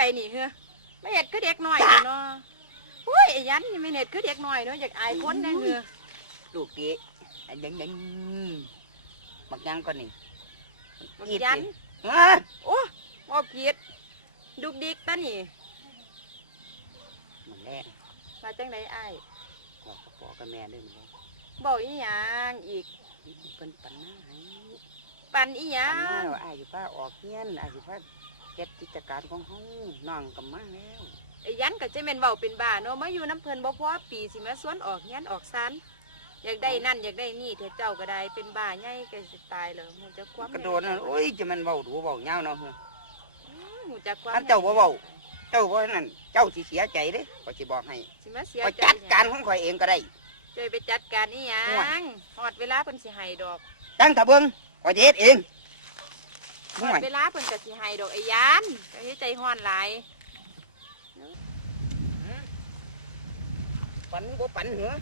ใดนี่เฮ้อไม่เห็ดคือเด็กน้อยนี่เนาะโอ้ยไอ้ยันนี่ไม่เห็ดคือเด็กน้อยเนาะอยากอายคนนะเฮ้อลูกเก๋อันยังยังบักยังก่อนนี่บักยันเอ้ยโอ้บ่ผิดดุกดิกตานี่มันแรกมาจังไดอ้ายบอกกับพ่อกับแม่ด้วยมันแรกบอกอีหยังอีกเพิ่นปันหน้าให้ปันอีหยัปันหน้างว่าอายอยู่ป้าออกเฮียนอายอยู่ป้า เก็ดกิจการของเฮาน้องกับมาแล้วไอ้ยันก็จะเป็นเบาเป็นบ้าเนาะมาอยู่น้ำเพลินบ่พอปีสิมาสวนออกเงี้ยนออกซันอยากได้นั่นอยากได้นี่เถอะเจ้าก็ได้เป็นบ้าใหญ่ก็สิตายเลยหูจะความกระโดดนั่นโอ้ยจะมันเว้าดูเว้าเงาวเนาะเฮ้ยหูจะความอันเจ้าบ่เว้าเจ้าบ่นั่นเจ้าสิเสียใจเด้ข้อยสิบอกให้สิมาเสียข้อยใจจัดการของข่อยเองก็ได้ใจไปจัดการนี่ยัห่วยงหอดเวลาเพิ่นสิให้ดอกตั้งถ้าเบิ่งข่อยสิเฮ็ดเอง หห่อวดยเวลาเพิ่นก็สิให้ดอกไอ้ยันก็ให้ใจฮ้อนหลายปันบ่ปันเหรอ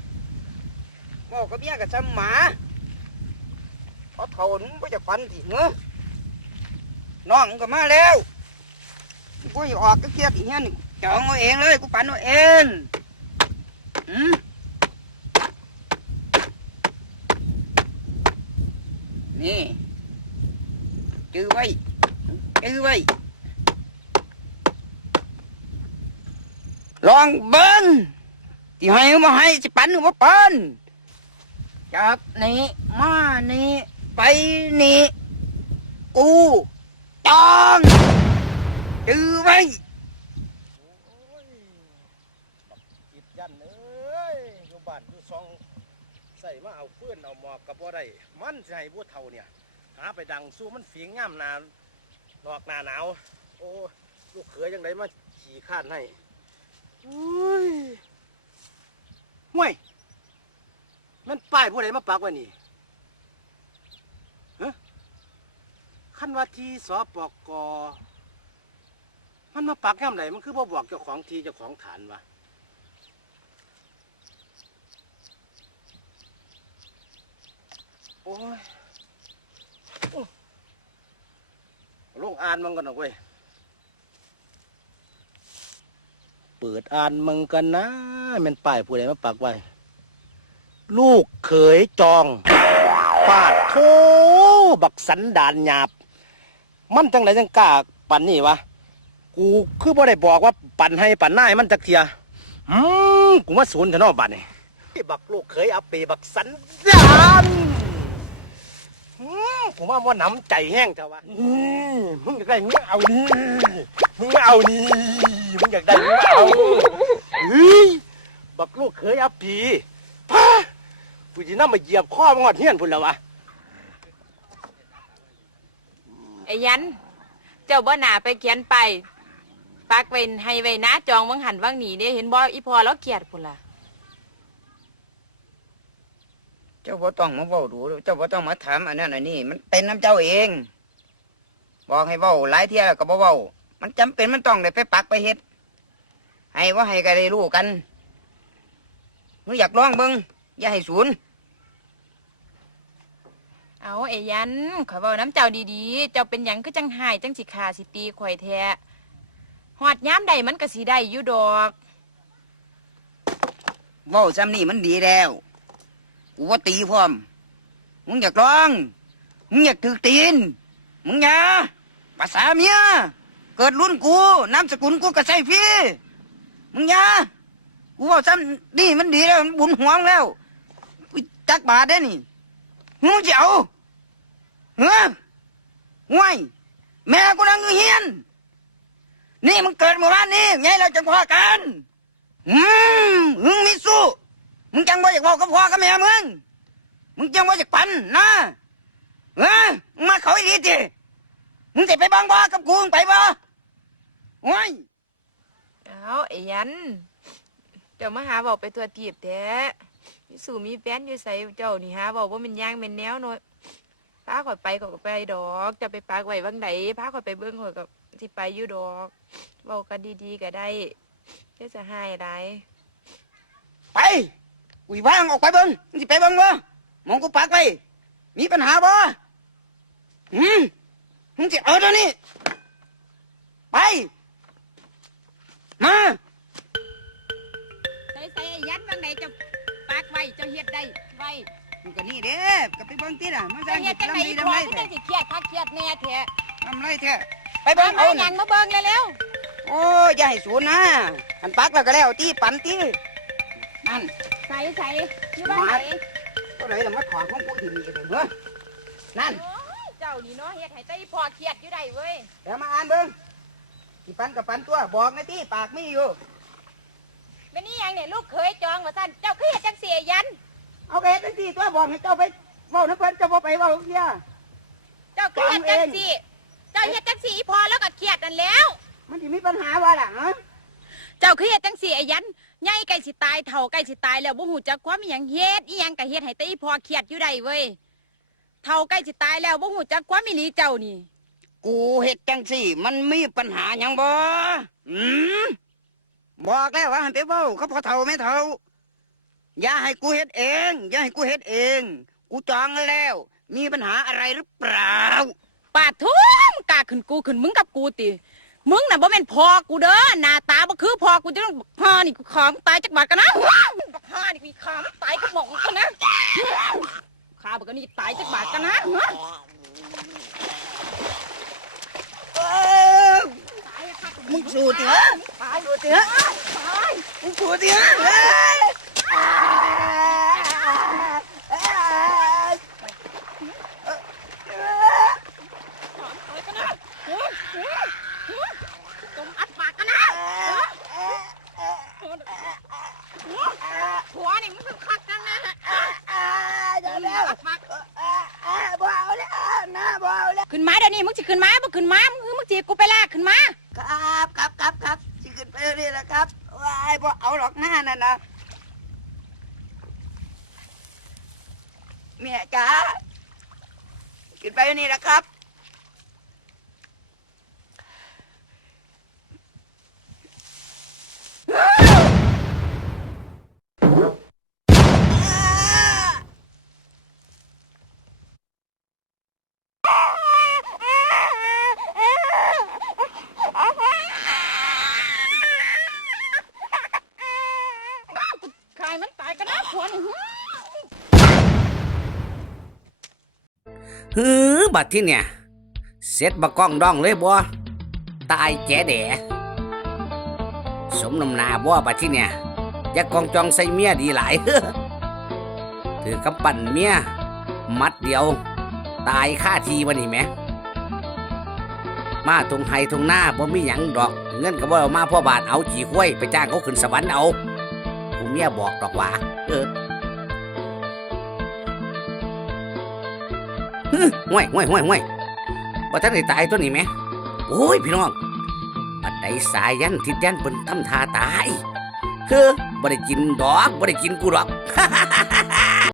เว้ากับเมียก็ซ้ำหมาพอเท่านั้นบ่จะปันสิเหรอน้องก็มาแล้วกูอยากออกก็เครียดอีเงี้ยนี่จองเอาเองเลยกูปันเอาเองอืมนี่ จื้อไว้จื้อไว้ลองเบิ้งที่ให้มาให้สิปันหรือว่าปันจากนี้มานี่ไปนี่กูจองจื้อไว้จิตยันเอ้ยอยู่บ้านอยู่ซองใส่มาเอาเพื่อนเอาหมอกกับบ่ได้มันให้ผู้เฒ่าเนี่ย หาไปดังสู้มันฝีงย่ำหนาดอกหนาหนาว โอ้ลูกเขยยังไงมาขี่ข้านให้อุ้ยห่วยมันป้ายผู้ใดมาปักไว้นี่ฮะขั้นว่าที่สปกมันมาปักย่ำไหนมันคือบ่บอกเจ้าของทีเจ้าของฐานวะโอ้ยโอ้ ลงอ่านมันกันนะเว้ย เปิดอ่านมึงกันนะแมันป้ายผู้ใดมาปักไว้ ลูกเขยจองปาดโถบักสันดานหยาบ มันจังไรจังกล้าปั่นนี่วะ กูคือบ่ได้บอกว่าปั่นให้ปั่นหน้าให้มันจักเทียอืมกูมาสูนทะเนอบัดนี่บักลูกเขยอาเปบักสันดาน ผมว่าว่าน้ำใจแห้งเถอะวะมึงอยากได้มึงเอานี่มึงเอานี่มึงอยากได้มึงเอาเฮ้ยบักลูกเคยอาปีป้ากูจะน่ามาเหยียบข้อมงอดเฮียนพุ่นแล้ววะไอ้ยัน เจ้าบ่หนาไปเขียนไปปักไว้ให้ไว้นะจองวังหันวังหนีเด้เห็นบ่อีพอแล้วเกียดพุ่นล่ะ เจ้าบ่ต้องมาเว้าดูเจ้าบ่ต้องมาถามอันนั้นอันนี้ มันเป็นน้ำเจ้าเอง บอกให้เว้าหลายเที่ยแล้วก็บ่เว้า มันจำเป็นมันต้องได้ไปปักไปเฮ็ดให้ว่าให้ก็ได้รู้กันมึงอยากลองเบิ่งอย่าให้ศูนย์เอาไอ้ยันข่อยเว้าน้ำเจ้าดีๆ เจ้าเป็นหยังคือจังหายจังสิขาสิตีข่อยแท้หอดย้ำใดมันก็สิได้อยู่ดอกเว้าซ้ำนี่มันดีแล้ว กูว่าตีพร้อม มึงอยากลอง มึงอยากถือตีน มึงอย่าภาษาเมีย เกิดรุ่นกูนามสกุลกูก็ใส่พี่ มึงอย่ากูว่าซ้ำนี่มันดีแล้วมันบุญหวงแล้วกูจักบาทได้นี่มึงจะเอาเฮ้ยห่วยแม่กูนั่งอยู่เฮียน นี่มึงเกิดเมื่อวานนี้ไงเราจะพอกัน อืมมึงมีสู้ มึงจังบ่อยากบอกกับพ่อกับแม่มึง มึงจังบ่อยากปันนะเออมึงมาเขาอีหลีจิมึงจะไปบังบ่กับกูมึงไปบ่โอ้ยเอาไอ้ยันเจ้ามาหาบอกไปตัวตีบแท้มีสู่มีแฟนอยู่ใส่เจ้านี่หาบอกว่ามันย่างเป็นแนวโน้ยพาข่อยไปข่อยก็ไปดอก จะไปปากไว้วังไหนพาข่อยไปเบิ้งข่อยก็สิไปอยู่ดอกบอกกันดีๆก็ได้เพื่อจะให้ไรไป อุ้ยว่างออกไปเบิ่งมึงสิไปเบิ่งบ่มองกูปักไป มีปัญหาบ่อืมมึงสิเอาเดี๋ยวนี้ไป มาใส่ใส่ไอ้ยันบางไหนเจะปากไว้เจ้าเฮ็ดได้ไว้มันก็นี่เด้ก็ไปเบิ่งติล่ะมันเจ้าจะเฮ็ดจังไหนลำดีพลำอไรที่แท้จะสิเครียดคักเครียดแน่แท้ลำไรแท้ไปไปเบิ่งเอาเอาหยัน่ะงมาเบิ่งเร็วโอ้ยอย่าให้สูนนะอันปักแล้วก็แล้วตีปันตีนั่นๆ ใส่ใส่อยู่บ้านไหนก็เลยจะมาถอนของกูที่นี่เองเหรอนั่นโอ้ยเจ้านี่เนาะเฮ็ดให้ใจพอเครียดอยู่ได้เว้ยเดี๋ยวมาอ่านเบิ่งที่ปันกับปันตัวบอกนะตีปากมีอยู่เป็นนี่ยังเนี่ยลูกเคยจองว่าซั่นเจ้าคือเฮ็ดจังซี่ไอ้ยัน เอาไปเฮ็ดจังซี่ตัวบอกให้เจ้าไปเว้าน้ำเพิ่นเจ้าบ่ไปเว้าเพียเจ้าคือเฮ็ดจังซี่เจ้าเฮ็ดจังซี่อีพอแล้วก็เครียดนั่นแล้ว มันสิมีปัญหาว่าล่ะฮะเจ้าคือเฮ็ดจังซี่ไอ้ยัน ใหญ่ใกล้สิตายเฒ่าใกล้สิตายแล้วบ่ฮู้จักความอีหยังเฮ็ดอีหยังก็เฮ็ดให้แต่อีพอเครียดอยู่ได้เว้ยเฒ่าใกล้สิตายแล้วบ่ฮู้จักความอีหลีเจ้านี่ กูเฮ็ดจังซี่ มันมีปัญหาหยังบ่อืมบอกแล้วว่าให้ไปเว้าเขาพอเฒ่าแม่เฒ่า อย่าให้กูเฮ็ดเอง อย่าให้กูเฮ็ดเอง กูจองแล้ว มีปัญหาอะไรหรือเปล่า ปาดทุ่มกล้าขึ้นกูขึ้นมึงกับกูติ มึงน่ะบ่แม่นพ่อกูเด้อหน้าตาบ่คือพ่อกูจะต้องบักพ่อนี่กูขอมงตายจักบาทกันนะบักพ่อนี่กูขอมงตายกับหม่องกันนะข้าบักอันนี่ตายจักบาทกันนะเอ้ยมึงสู้ติเหรอตายสู้ติเหรอตายมึงสู้ติเหรอเอ้ยอ่าอ่าเอ้ย ตายกันนะจมอัดปากกันนะหัวนี่มึงคือคักกันนะ อ่าเดี๋ยวแล้ว อัดปาก อ่าอ่าบ่เอาแล้วนะบ่เอาแล้ว ขึ้ นมาเดี๋ยวนี้มึงสิขึ้นมาบ่ขึ้นมามึงคือมึงสิกูไปลากขึ้นมา ครับครับครับครับสิขึ้นไปเรื่อยๆแล้วครับว้ายบ่เอาหรอกหน้านั่นนะเมียจ๋าขึ้นไปนี่แหละครับใครมันตายกันนะหัวนฮือบัดที่เนี่ย เสร็จบักกล้องดองเลยบ่ตายแจ๋แดสมน้ำนาบ่บัดที่เนี่ยอย่ากองจองใส่เมียดีหลายถือกำปั้นเมียมัดเดียว ตายค่าทีวันนี้แหม มาตรงไห้ตรงหน้าบ่มีหยังดอก เงินก็บ่เอามาพ่อบาทเอาจีห้วย ไปจ้างเขาขึ้นสวรรค์เอา เมียบอกดอกว่าเออฮึห่วยห่วยห่วยห่วยบ่ทันได้ตายตัวนี้ไหมโอ้ยพี่น้องบัดใดสายยันทิดยันเพิ่นทำท่าตายเฮ้อบ่ได้กินดอกบ่ได้กินกูดอก